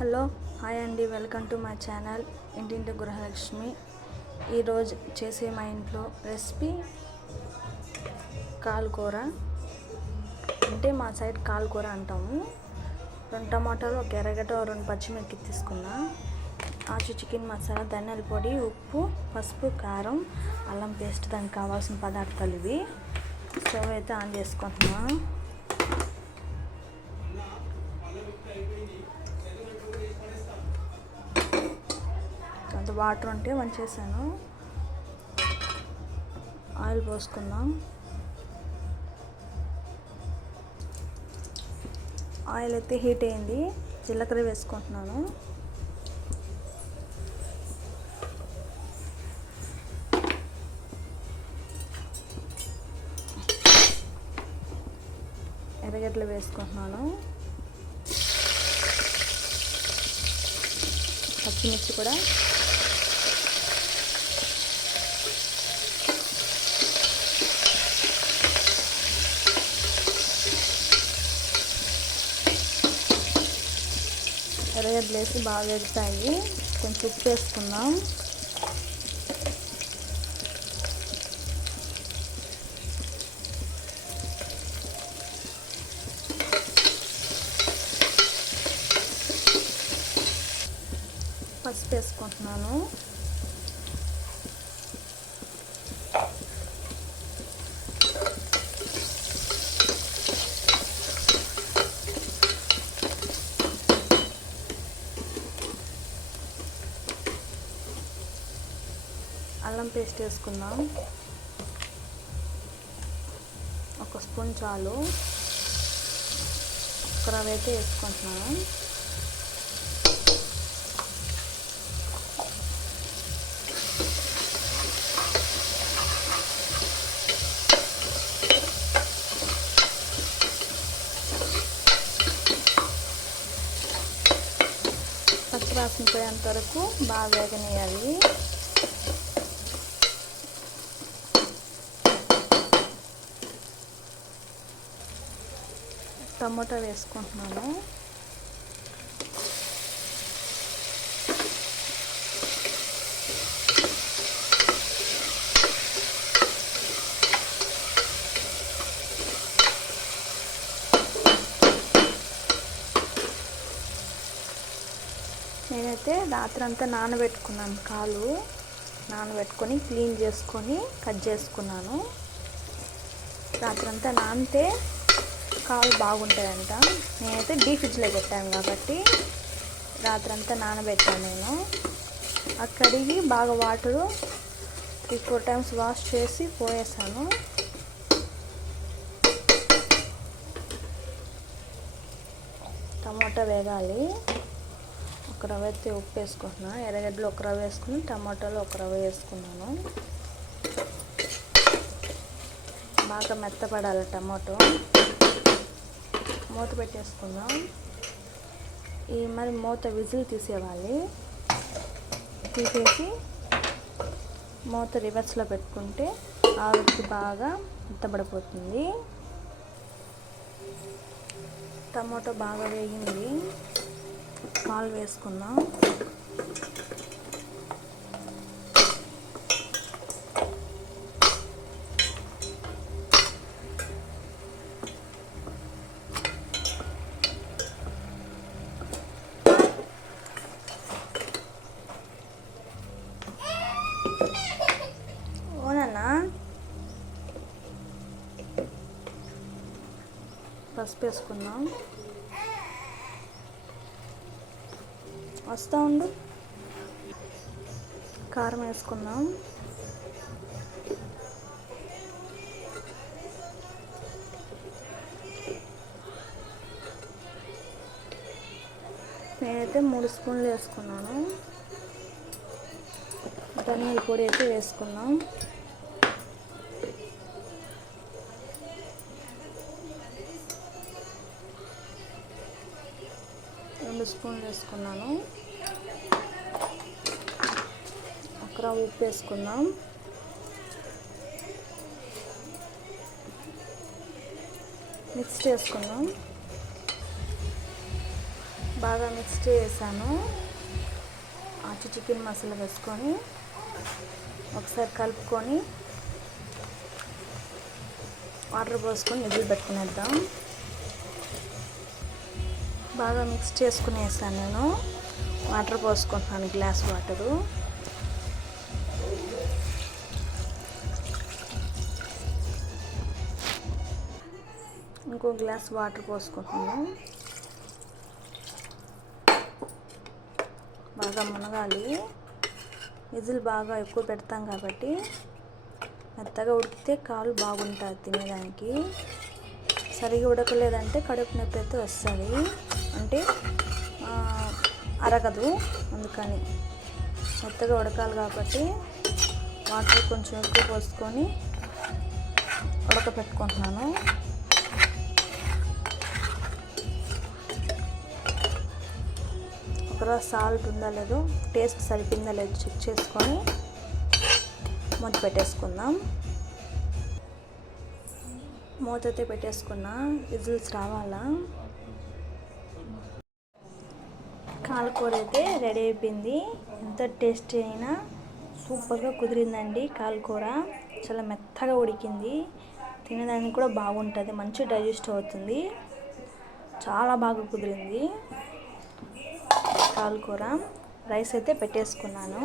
Hello hi అండి, welcome to my channel ఇంటింటి గృహలక్ష్మి. ఈరోజు చేసే మా ఇంట్లో రెసిపీ కాలుకూర. అంటే మా సైడ్ కాలుకూర అంటాము. 2 టమాటాలు, 1 ఎర్రగడ్డ, 2 పచ్చిమిర్చి తీసుకున్నా. ఆచు చికెన్ మసాలా, ధనియాల పొడి, ఉప్పు, పసుపు, కారం, అల్లం పేస్ట్, దానికి కావాల్సిన పదార్థాలు ఇవి. స్టవ్ అయితే ఆన్ చేసుకుంటున్నా. అంత వాటర్ ఉంటే వంచేసాను. ఆయిల్ పోసుకుందాం. ఆయిల్ అయితే హీట్ అయింది. జీలకర్ర వేసుకుంటున్నాను. ఎర్రగడ్డలు వేసుకుంటున్నాను. పచ్చిమిర్చి కూడా. ఎర్రగడ్డలు వేసి బాగా వేగుతాయి. కొంచెం ఉప్పు వేసుకుందాం. పసుపు వేసుకుంటున్నాను. అల్లం పేస్ట్ వేసుకుందాం. 1 స్పూన్ చాలు. ఒక రవ్వ అయితే వేసుకుంటున్నాను. పచ్చివాసన పోయేంత వరకు బాగా వేగనియాలి. టమోటా వేసుకుంటున్నాను. నేనైతే రాత్రంతా నానబెట్టుకున్నాను. నానబెట్టుకొని క్లీన్ చేసుకొని కట్ చేసుకున్నాను. రాత్రంతా నానితే కాలు బాగుంటాయంట. నేనైతే డీప్ ఫ్రిడ్జ్లో పెట్టాను కాబట్టి రాత్రంతా నానబెట్టాను. నేను కడిగి బాగా వాటరు 3-4 టైమ్స్ వాష్ చేసి పోయేసాను. టమాటా వేగాలి. 1 రవ్వ అయితే ఉప్పు వేసుకుంటున్నాను. ఎర్రగడ్డలు 1 రవ్వ వేసుకుని, టమాటాలు 1 రవ్వ వేసుకున్నాను. బాగా మెత్తపడాలి టమాటో. మూత పెట్టేసుకుందాం. మరి మూత విజిల్ తీసేయాలి. తీసేసి మూత రివర్స్లో పెట్టుకుంటే ఆవిరికి బాగా మెత్తబడిపోతుంది. టమాటో బాగా వేగింది. పాలు వేసుకుందాం. ఓనన్నా పసుపు వేసుకుందాం. వస్తూ ఉండు. కారం వేసుకుందాం. నేనైతే 3 స్పూన్లు వేసుకున్నాను. ధనియాల పొడి అయితే వేసుకున్నాం. రెండు స్పూన్లు వేసుకున్నాను. 1 రవ్వ ఉప్పు వేసుకుందాం. మిక్స్ చేసుకుందాం. బాగా మిక్స్ చేసాను. ఆచి చికెన్ మసాలా వేసుకొని ఒకసారి కలుపుకొని వాటర్ పోసుకొని విజిల్ పెట్టుకునేద్దాం. బాగా మిక్స్ చేసుకునేసాను. నేను వాటర్ పోసుకుంటున్నాను, గ్లాస్ వాటరు. ఇంకో గ్లాస్ వాటర్ పోసుకుంటున్నాను. బాగా మునగాలి. విజిల్ బాగా ఎక్కువ పెడతాం కాబట్టి మెత్తగా ఉడికితే కాలు బాగుంటుంది తినేదానికి. సరిగా ఉడకలేదంటే కడుపు నొప్పి అయితే వస్తుంది, అంటే అరగదు. అందుకని మెత్తగా ఉడకాలి కాబట్టి వాటర్ కొంచెం ఎక్కువ పోసుకొని ఉడకపెట్టుకుంటున్నాను. ఒకరోజు సాల్ట్ ఉందా లేదో, టేస్ట్ సరిపోయిందా లేదో చెక్ చేసుకొని మూత పెట్టేసుకుందాం. మూత అయితే పెట్టేసుకున్నా, విజిల్స్ రావాలా. కాలకూర అయితే రెడీ అయిపోయింది. ఎంత టేస్టీ అయినా సూపర్గా కుదిరిందండి. కాలకూర చాలా మెత్తగా ఉడికింది, తినడానికి కూడా బాగుంటుంది, మంచి డైజెస్ట్ అవుతుంది. చాలా బాగా కుదిరింది కాలకూర. రైస్ అయితే పెట్టేసుకున్నాను.